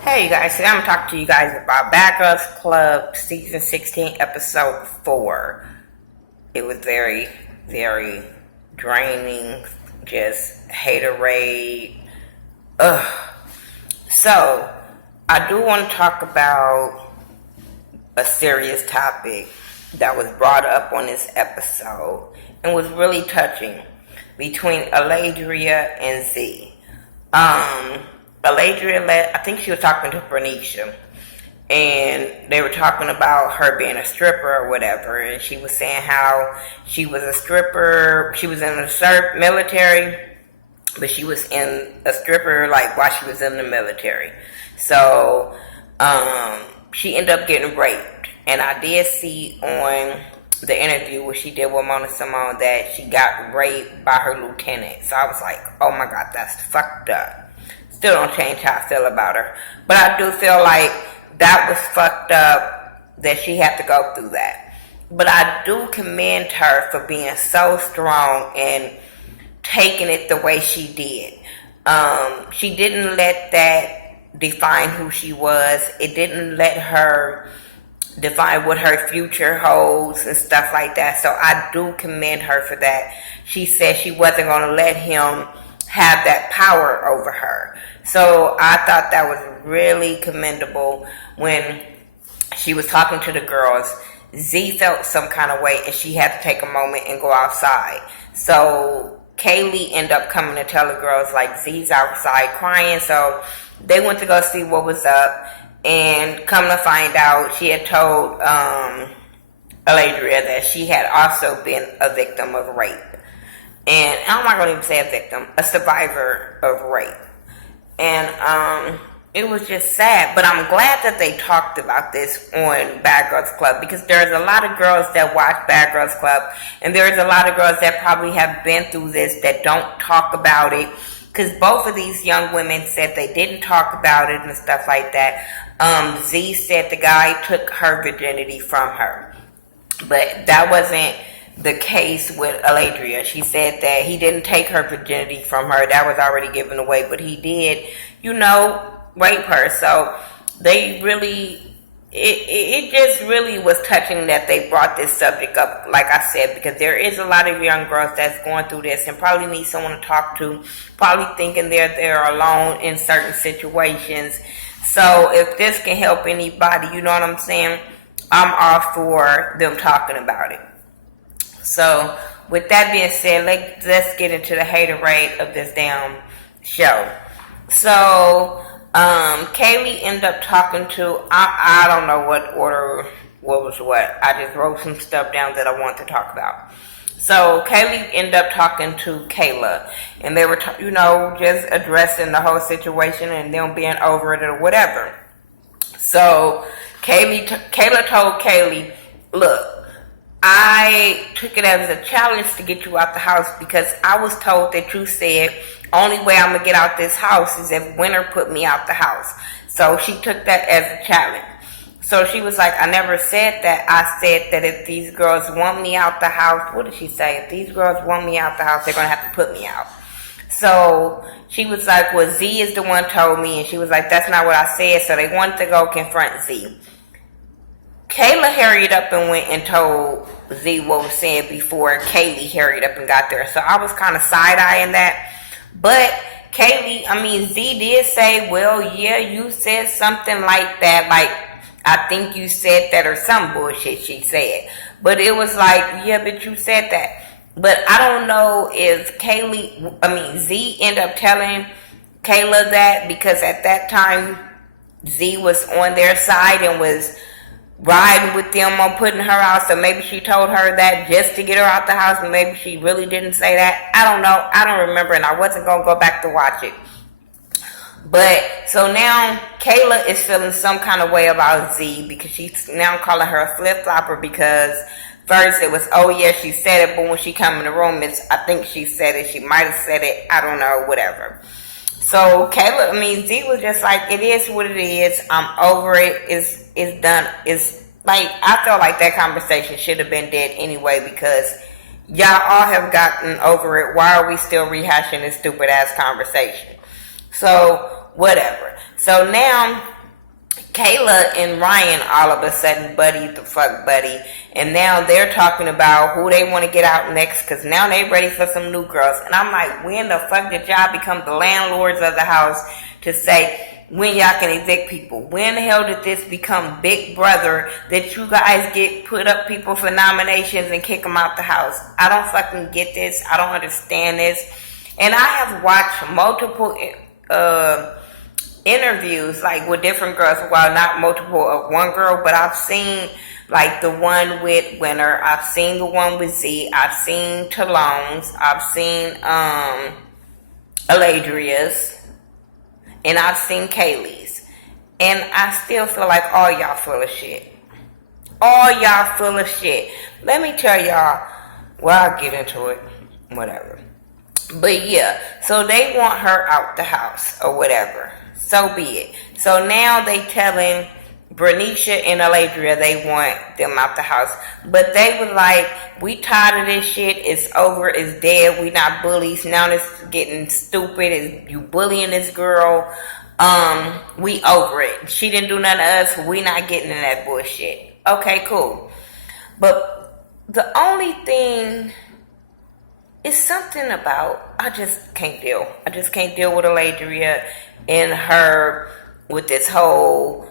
Hey you guys, today I'm going to talk to you guys about Bad Girls Club Season 16, Episode 4. It was very, very draining, just haterade. Ugh. So, I do want to talk about a serious topic that was brought up on this episode and was really touching between Aladria and Z. Aladria, I think she was talking to Bernicia, and they were talking about her being a stripper or whatever, and she was saying how she was a stripper, she was in the military, but she was in a stripper like while she was in the military. So, she ended up getting raped, and I did see on the interview where she did with Mona Simone that she got raped by her lieutenant. So I was like, oh my god, that's fucked up. Still don't change how I feel about her. But I do feel like that was fucked up that she had to go through that. But I do commend her for being so strong and taking it the way she did. She didn't let that define who she was. It didn't let her define what her future holds and stuff like that. So I do commend her for that. She said she wasn't going to let him have that power over her. So I thought that was really commendable. When she was talking to the girls, Z felt some kind of way and she had to take a moment and go outside. So Kaylee ended up coming to tell the girls like Z's outside crying. So they went to go see what was up, and come to find out she had told Aladria that she had also been a victim of rape. And I'm not going to even say a victim, a survivor of rape. And it was just sad. But I'm glad that they talked about this on Bad Girls Club, because there's a lot of girls that watch Bad Girls Club, and there's a lot of girls that probably have been through this that don't talk about it, because both of these young women said they didn't talk about it and stuff like that. Z said the guy took her virginity from her, but that wasn't the case with Aladria. She said that he didn't take her virginity from her. That was already given away, but he did, rape her. So they really, it just really was touching that they brought this subject up, like I said, because there is a lot of young girls that's going through this and probably need someone to talk to, probably thinking they're alone in certain situations. So if this can help anybody, you know what I'm saying, I'm all for them talking about it. So, with that being said, let's get into the haterade of this damn show. So, Kaylee ended up talking to, I don't know what order, what was what. I just wrote some stuff down that I want to talk about. So, Kaylee ended up talking to Kayla, and they were, just addressing the whole situation and them being over it or whatever. So, Kayla told Kaylee, look, I took it as a challenge to get you out the house because I was told that you said only way I'm going to get out this house is if Winter put me out the house. So she took that as a challenge. So she was like, I never said that. I said that if these girls want me out the house, what did she say? If these girls want me out the house, they're going to have to put me out. So she was like, well, Z is the one told me. And she was like, that's not what I said. So they wanted to go confront Z. Kayla hurried up and went and told Z what was said before Kaylee hurried up and got there. So I was kind of side-eyeing that. But Z did say, well, yeah, you said something like that. Like, I think you said that or some bullshit she said. But it was like, yeah, but you said that. But I don't know if Z ended up telling Kayla that, because at that time, Z was on their side and was riding with them on putting her out. So maybe she told her that just to get her out the house, and maybe she really didn't say that. I don't know. I don't remember, and I wasn't going to go back to watch it. But so now Kayla is feeling some kind of way about Z, because she's now calling her a flip-flopper, because first it was, oh yeah, she said it, but when she come in the room, I think she said it, she might have said it, I don't know, whatever. So Z was just like, it is what it is, I'm over it, it's done. It's like, I felt like that conversation should have been dead anyway, because y'all all have gotten over it. Why are we still rehashing this stupid ass conversation? So whatever. So now Kayla and Ryan all of a sudden buddy the fuck buddy, and now they're talking about who they want to get out next because now they ready for some new girls. And I'm like, when the fuck did y'all become the landlords of the house to say when y'all can evict people? When the hell did this become Big Brother that you guys get put up people for nominations and kick them out the house? I don't fucking get this. I don't understand this. And I have watched multiple interviews like with different girls. Well, not multiple of one girl, but I've seen like the one with Winner. I've seen the one with Z. I've seen Talon's. I've seen Aladria's. And I've seen Kaylee's. And I still feel like all y'all full of shit. All y'all full of shit. Let me tell y'all, well, I'll get into it. Whatever. But yeah, so they want her out the house or whatever. So be it. So now they telling Bernicia and Aladria they want them out the house. But they were like, we tired of this shit. It's over. It's dead. We not bullies. Now it's getting stupid. You bullying this girl. We over it. She didn't do nothing to us. We not getting in that bullshit. Okay, cool. But the only thing is something about, I just can't deal. I just can't deal with Aladria and her with this whole,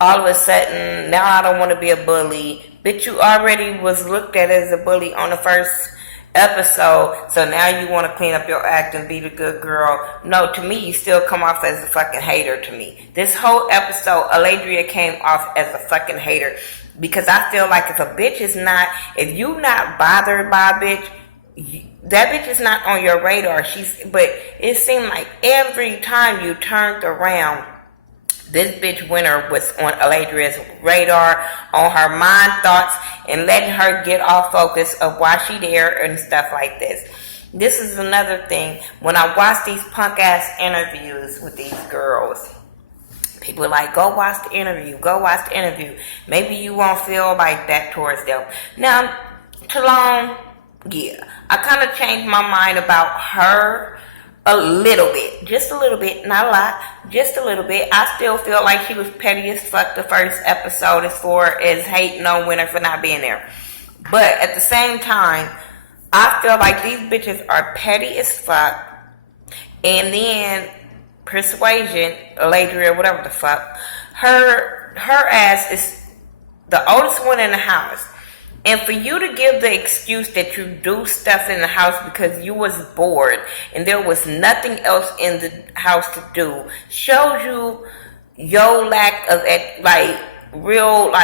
all of a sudden, now I don't want to be a bully. Bitch, you already was looked at as a bully on the first episode, so now you want to clean up your act and be the good girl. No, to me, you still come off as a fucking hater to me. This whole episode, Aladria came off as a fucking hater because I feel like if a bitch is not, if you not bothered by a bitch, that bitch is not on your radar. But it seemed like every time you turned around, this bitch Winner was on Aladria's radar, on her mind, thoughts, and letting her get off focus of why she there and stuff like this. This is another thing. When I watch these punk ass interviews with these girls, people are like, go watch the interview, go watch the interview. Maybe you won't feel like that towards them. Now, Talon, yeah, I kind of changed my mind about her a little bit. Just a little bit, not a lot, just a little bit. I still feel like she was petty as fuck the first episode as far as hating on Winner for not being there. But at the same time, I feel like these bitches are petty as fuck. And then Persuasion, Aladria, whatever the fuck, her ass is the oldest one in the house. And for you to give the excuse that you do stuff in the house because you was bored and there was nothing else in the house to do shows you your lack of real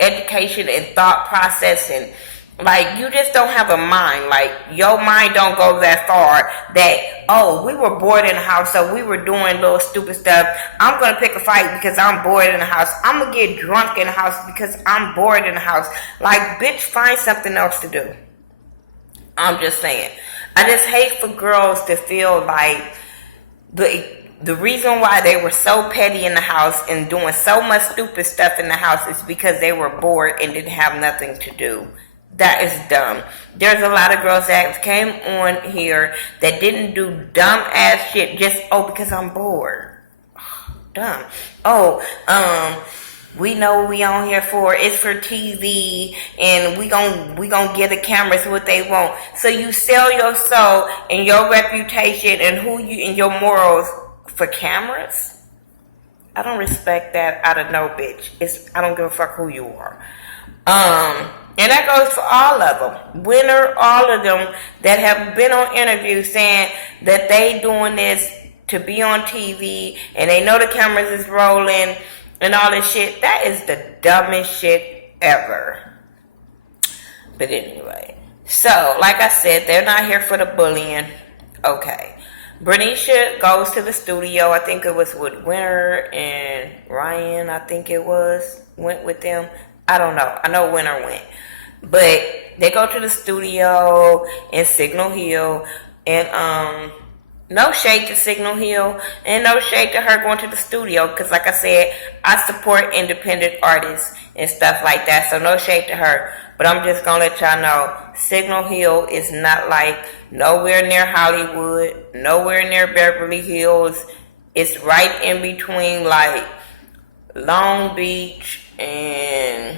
education and thought processing. Like, you just don't have a mind. Like, your mind don't go that far that, oh, we were bored in the house, so we were doing little stupid stuff. I'm going to pick a fight because I'm bored in the house. I'm going to get drunk in the house because I'm bored in the house. Like, bitch, find something else to do. I'm just saying. I just hate for girls to feel like the reason why they were so petty in the house and doing so much stupid stuff in the house is because they were bored and didn't have nothing to do. That is dumb. There's a lot of girls that came on here that didn't do dumb ass shit just, because I'm bored. Dumb. We know what we on here for. It's for TV, and we gon' give the cameras what they want. So you sell your soul and your reputation and who you and your morals for cameras? I don't respect that out of no bitch. I don't give a fuck who you are. And that goes for all of them. Winner, all of them that have been on interviews saying that they doing this to be on TV and they know the cameras is rolling and all this shit. That is the dumbest shit ever. But anyway. So, like I said, they're not here for the bullying. Okay. Bernicia goes to the studio. I think it was with Winner and Ryan. I think it went with them. I don't know. I know Winner went. But they go to the studio in Signal Hill. And no shade to Signal Hill. And no shade to her going to the studio. Because like I said, I support independent artists and stuff like that. So no shade to her. But I'm just going to let y'all know, Signal Hill is not like nowhere near Hollywood. Nowhere near Beverly Hills. It's right in between like Long Beach and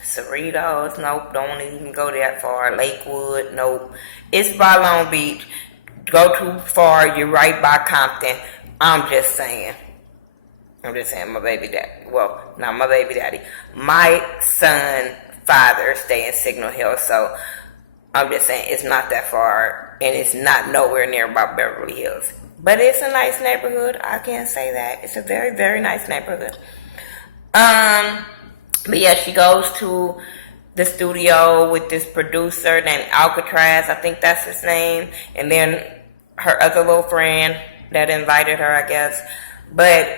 Cerritos. Nope, don't even go that far. Lakewood. Nope. It's by Long Beach. Go too far, you're right by Compton. I'm just saying. My baby daddy. Well, not my baby daddy. My son father stay in Signal Hill, so I'm just saying it's not that far, and it's not nowhere near about Beverly Hills. But it's a nice neighborhood. I can't say that. It's a very, very nice neighborhood. But yeah, she goes to the studio with this producer named Alcatraz. I think that's his name. And then her other little friend that invited her, I guess. But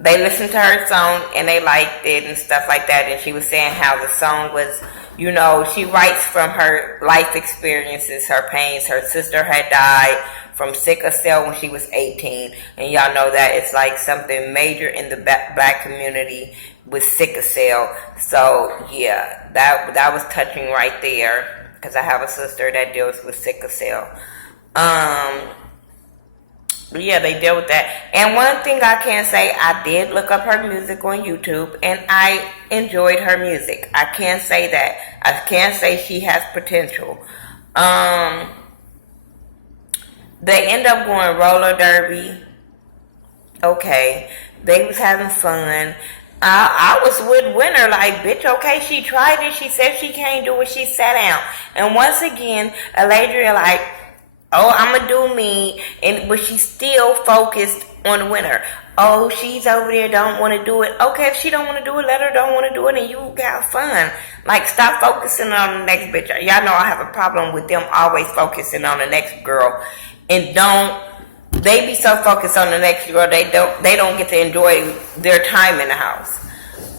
they listened to her song and they liked it and stuff like that. And she was saying how the song was, you know, she writes from her life experiences, her pains. Her sister had died from sickle cell when she was 18. And y'all know that it's like something major in the black community with sickle cell. So yeah, that was touching right there, because I have a sister that deals with sickle cell. Yeah, they deal with that. And one thing I can say, I did look up her music on YouTube, and I enjoyed her music. I can say that. I can say she has potential. They end up going roller derby. Okay. They was having fun. I was with Winter, like, bitch, okay, she tried it. She said she can't do it. She sat down. And once again, Aladria, like, oh, I'm going to do me. But she's still focused on Winter. Oh, she's over there, don't want to do it. Okay, if she don't want to do it, let her don't want to do it, and you have fun. Like, stop focusing on the next bitch. Y'all know I have a problem with them always focusing on the next girl. And they be so focused on the next girl, they don't get to enjoy their time in the house.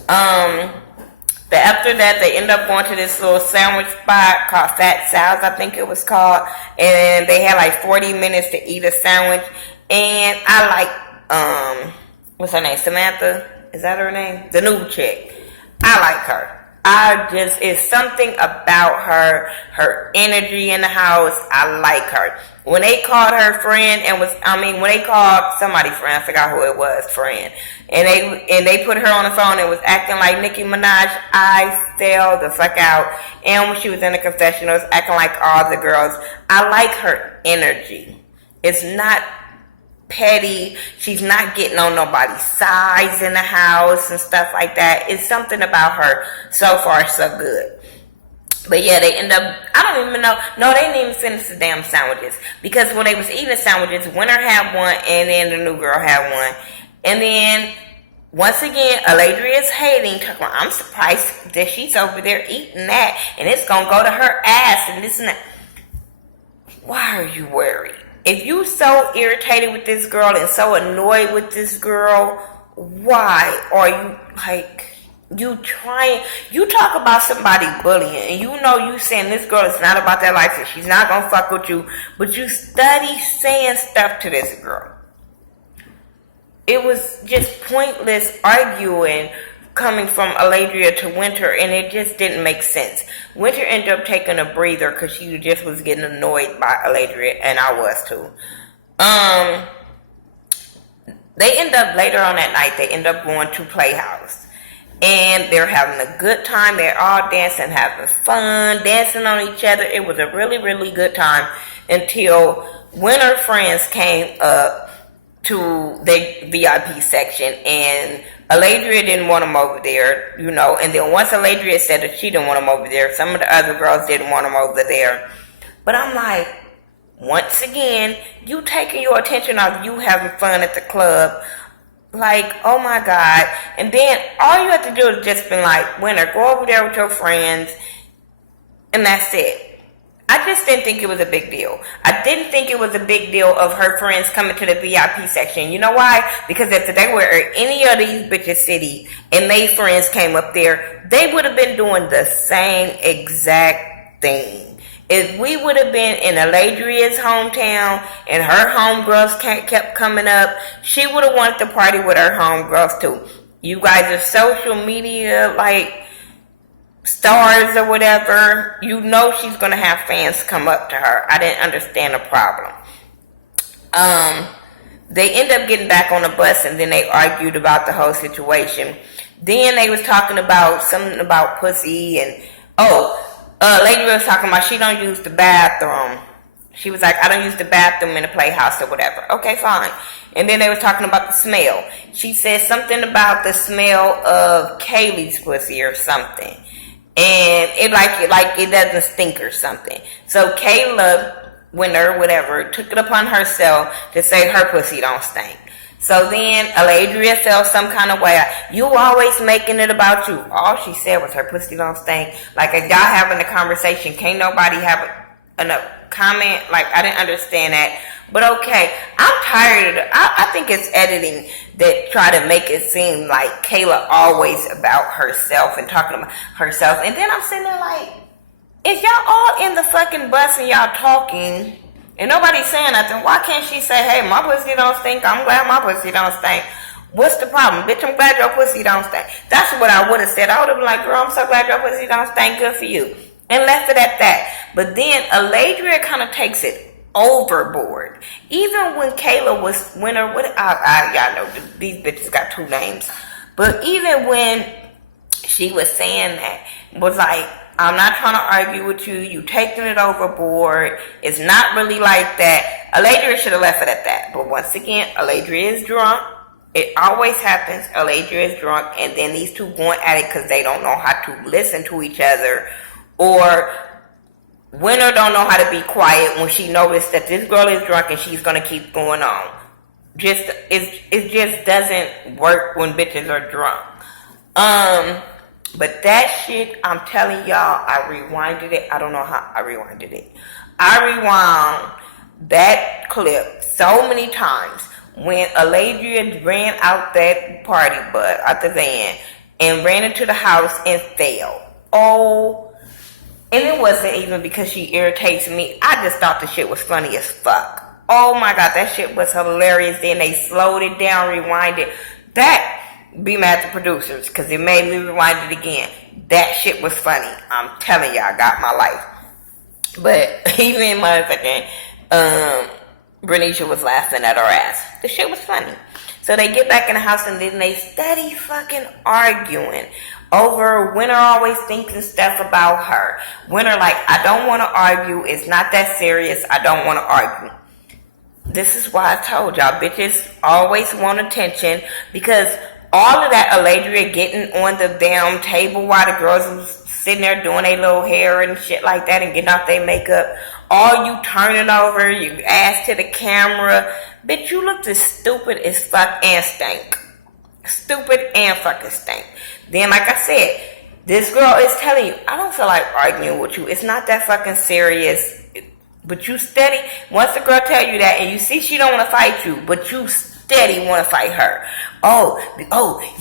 After that, they end up going to this little sandwich spot called Fat Sal's, I think it was called. And they had like 40 minutes to eat a sandwich. And I like, what's her name? Samantha? Is that her name? The new chick. I like her. It's something about her energy in the house. I like her. When they called her friend when they called somebody friend, I forgot who it was, friend, and they put her on the phone and was acting like Nicki Minaj, I fell the fuck out. And when she was in the confessional, was acting like all the girls. I like her energy. It's not petty. She's not getting on nobody's sides in the house and stuff like that. It's something about her. So far, so good. But yeah, they end up, I don't even know. No, they didn't even finish the damn sandwiches. Because when they was eating the sandwiches, Winter had one and then the new girl had one. And then, once again, Aladria is hating. Talking about, I'm surprised that she's over there eating that. And it's going to go to her ass and this and that. Why are you worried? If you so irritated with this girl and so annoyed with this girl, why are you like, you talk about somebody bullying and you know you saying this girl is not about that life and she's not gonna fuck with you, but you study saying stuff to this girl. It was just pointless arguing coming from Aladria to Winter, and it just didn't make sense. Winter ended up taking a breather because she just was getting annoyed by Aladria, and I was too. They end up, later on that night, they end up going to Playhouse. And they're having a good time. They're all dancing, having fun, dancing on each other. It was a really, really good time until Winter friends came up to the VIP section, and Aladria didn't want them over there, you know. And then once Aladria said that she didn't want them over there, some of the other girls didn't want them over there. But I'm like, once again, you taking your attention off you having fun at the club. Like, oh my God. And then all you have to do is just be like, Winter, go over there with your friends, and that's it. I just didn't think it was a big deal. I didn't think it was a big deal of her friends coming to the VIP section. You know why? Because if they were in any of these bitches' city and they friends came up there, they would have been doing the same exact thing. If we would have been in Aladria's hometown and her homegirls kept coming up, she would have wanted to party with her homegirls too. You guys are social media, like, stars or whatever, you know she's gonna have fans come up to her. I didn't understand the problem. they end up getting back on the bus, and then they argued about the whole situation. Then they was talking about something about pussy, and lady was talking about she don't use the bathroom. She was like, I don't use the bathroom in the playhouse or whatever. Okay, fine. And then they was talking about the smell. She said something about the smell of Kaylee's pussy or something, and it doesn't stink or something. So Kayla, Winner, whatever, took it upon herself to say her pussy don't stink. So then Aladria felt some kind of way. You always making it about you. All she said was her pussy don't stink. Like, if y'all having a conversation, can't nobody have a comment? Like, I didn't understand that. But okay, I'm tired of it. I think it's editing that try to make it seem like Kayla always about herself and talking about herself. And then I'm sitting there like, if y'all all in the fucking bus and y'all talking and nobody's saying nothing, why can't she say, hey, my pussy don't stink, I'm glad my pussy don't stink? What's the problem? Bitch, I'm glad your pussy don't stink. That's what I would have said. I would have been like, girl, I'm so glad your pussy don't stink, good for you. And left it at that. But then Aladria kind of takes it overboard. Even when Kayla was Winner, y'all know these bitches got two names. But even when she was saying that, was like, I'm not trying to argue with you. You taking it overboard. It's not really like that. Aladria should have left it at that. But once again, Aladria is drunk. It always happens. Aladria is drunk, and then these two going at it because they don't know how to listen to each other, or Winner don't know how to be quiet when she noticed that this girl is drunk and she's gonna keep going on. It just doesn't work when bitches are drunk. But that shit, I'm telling y'all, I rewinded it. I don't know how I rewinded it. I rewound that clip so many times when Aladria ran out that party bus, out the van, and ran into the house and fell. Oh, and it wasn't even because she irritates me. I just thought the shit was funny as fuck. Oh my god, that shit was hilarious. Then they slowed it down, rewinded. That, be mad at the producers, because it made me rewind it again. That shit was funny. I'm telling you, I got my life. But even motherfucking Bernicia was laughing at her ass. The shit was funny. So they get back in the house and then they steady fucking arguing over Winner always thinking stuff about her. Winner like, I don't want to argue. It's not that serious. I don't want to argue. This is why I told y'all, bitches always want attention, because all of that Aladria getting on the damn table while the girls was sitting there doing their little hair and shit like that and getting off their makeup, all you turning over, you ass to the camera, bitch, you looked as stupid as fuck and stink. Stupid and fucking stink. Then, like I said, this girl is telling you, I don't feel like arguing with you. It's not that fucking serious. But you steady. Once the girl tell you that and you see she don't want to fight you, but you steady want to fight her. Oh,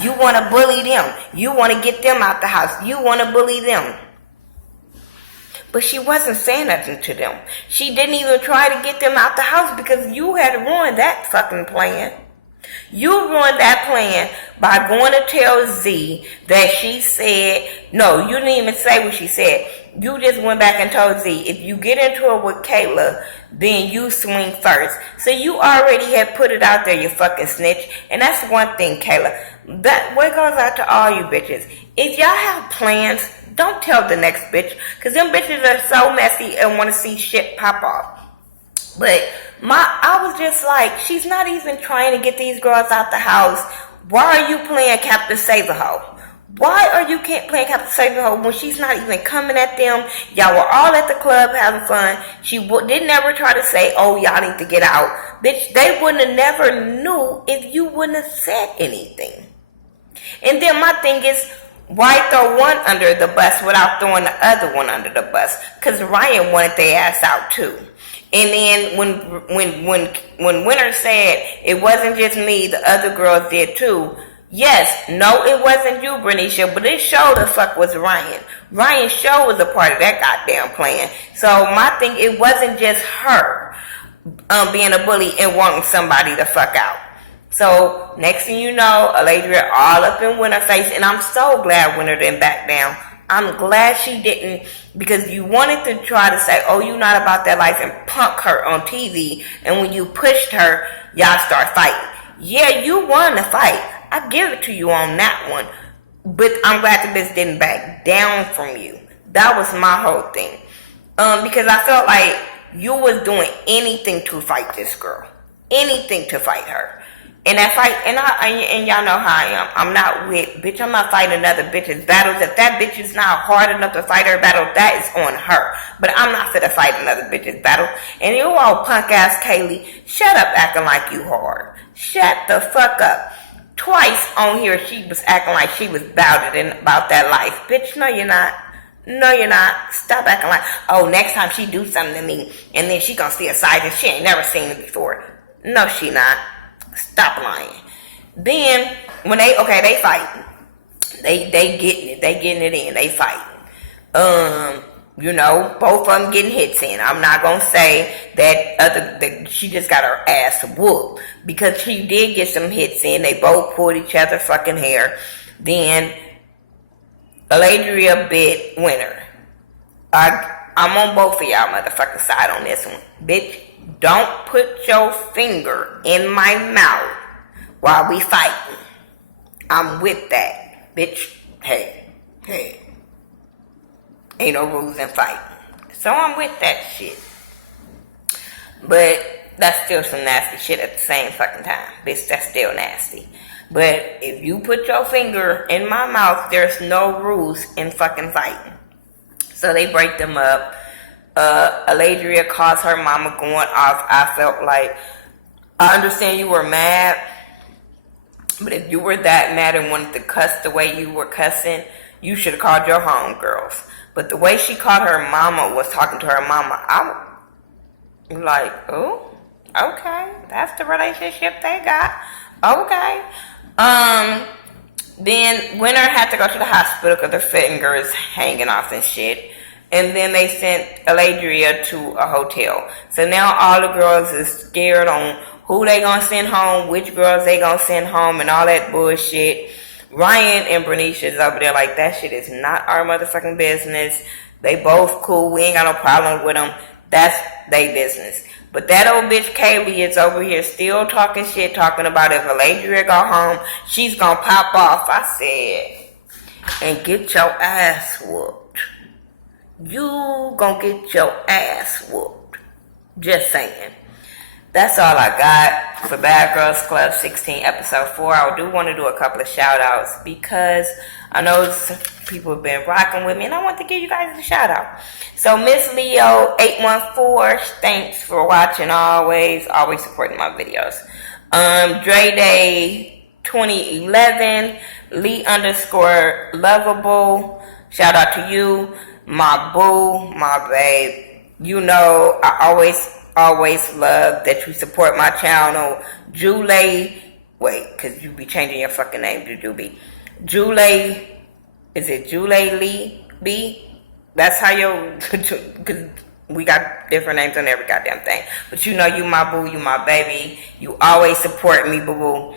you want to bully them. You want to get them out the house. You want to bully them. But she wasn't saying nothing to them. She didn't even try to get them out the house because you had ruined that fucking plan. You ruined that plan by going to tell Z that she said, no, you didn't even say what she said. You just went back and told Z, if you get into it with Kayla, then you swing first. So you already had put it out there, you fucking snitch. And that's one thing, Kayla. That what goes out to all you bitches. If y'all have plans, don't tell the next bitch, because them bitches are so messy and want to see shit pop off. But I was just like, she's not even trying to get these girls out the house. Why are you playing Captain Save-A-Ho? Why are you playing Captain Save-A-Ho when she's not even coming at them? Y'all were all at the club having fun. She didn't ever try to say, oh, y'all need to get out. Bitch, they wouldn't have never knew if you wouldn't have said anything. And then my thing is, why throw one under the bus without throwing the other one under the bus? Because Ryan wanted their ass out too. And then when Winner said it wasn't just me, the other girls did too. Yes, no, it wasn't you, Bernicia, but it sure the fuck was Ryan. Ryan sure was a part of that goddamn plan. So my thing, it wasn't just her being a bully and wanting somebody to fuck out. So next thing you know, Aladria all up in Winner's face, and I'm so glad Winner didn't back down. I'm glad she didn't, because you wanted to try to say, oh, you're not about that life, and punk her on TV. And when you pushed her, y'all start fighting. Yeah, you won the fight. I give it to you on that one. But I'm glad the bitch didn't back down from you. That was my whole thing. Because I felt like you was doing anything to fight this girl. Anything to fight her. And that fight, and y'all know how I am. I'm not with, bitch, I'm not fighting another bitch's battles. If that bitch is not hard enough to fight her battle, that is on her. But I'm not finna fight another bitch's battle. And you all punk ass Kaylee, shut up acting like you hard. Shut the fuck up. Twice on here she was acting like she was about it and about that life. Bitch, no you're not. No you're not. Stop acting like, oh, next time she do something to me and then she gonna see a side that she ain't never seen it before. No, she not. Stop lying. Then when they fighting. They getting it. They getting it in. They fighting. Both of them getting hits in. I'm not gonna say that she just got her ass whooped because she did get some hits in. They both pulled each other fucking hair. Then Aladria bit winner. I'm on both of y'all motherfucking side on this one, bitch. Don't put your finger in my mouth while we fighting. I'm with that. Bitch, hey. Ain't no rules in fighting. So I'm with that shit. But that's still some nasty shit at the same fucking time. Bitch, that's still nasty. But if you put your finger in my mouth, there's no rules in fucking fighting. So they break them up. Aladria calls her mama going off. I felt like, I understand you were mad, but if you were that mad and wanted to cuss the way you were cussing, you should have called your homegirls. But the way she called her mama was talking to her mama, I was like, oh, okay, that's the relationship they got. Okay. Then Winner had to go to the hospital because her finger is hanging off and shit. And then they sent Aladria to a hotel. So now all the girls is scared on who they gonna send home, which girls they gonna send home, and all that bullshit. Ryan and Bernice is over there like, that shit is not our motherfucking business. They both cool. We ain't got no problem with them. That's their business. But that old bitch Kaylee is over here still talking shit, talking about if Aladria go home, she's gonna pop off. I said, and get your ass whooped. You gonna get your ass whooped. Just saying. That's all I got for Bad Girls Club 16 episode 4. I do want to do a couple of shout outs because I know some people have been rocking with me and I want to give you guys a shout out. So Miss Leo 814, thanks for watching always supporting my videos. Dre Day 2011, Lee _ Lovable, shout out to you. My boo, my babe. You know, I always love that you support my channel. Julie, cause you be changing your fucking name to Juby. Julie, is it Julie Lee B? That's how cause we got different names on every goddamn thing. But you know, you my boo, you my baby. You always support me, boo boo.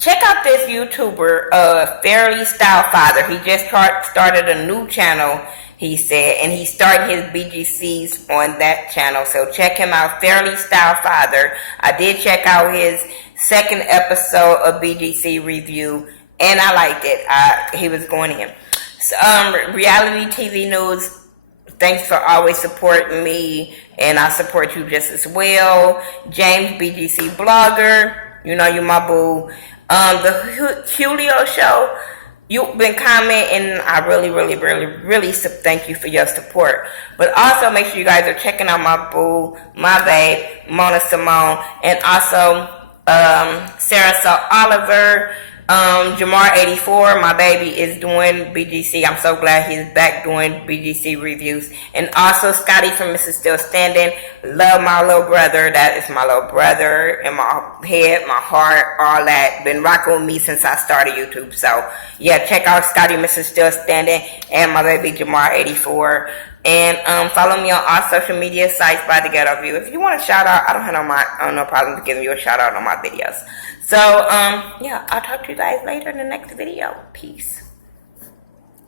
Check out this YouTuber, Fairly Style Father. He just started a new channel, he said, and he started his BGCs on that channel. So check him out, Fairly Style Father. I did check out his second episode of BGC review, and I liked it. He was going in. So, reality TV news. Thanks for always supporting me, and I support you just as well. James BGC Blogger. You know you my boo. The Julio Show, you've been commenting. I really thank you for your support. But also make sure you guys are checking out my boo, my babe, Mona Simone, and also Sarah Oliver. Jamar 84, my baby, is doing BGC. I'm so glad he's back doing BGC reviews. And also Scotty from Mrs. Still Standing. Love my little brother. That is my little brother in my head, my heart, all that. Been rocking with me since I started YouTube. So yeah, check out Scotty, Mrs. Still Standing, and my baby Jamar 84. And follow me on all social media sites by Thaghettoview. If you want a shout out, I don't have no problem giving you a shout out on my videos. So yeah, I'll talk to you guys later in the next video. Peace.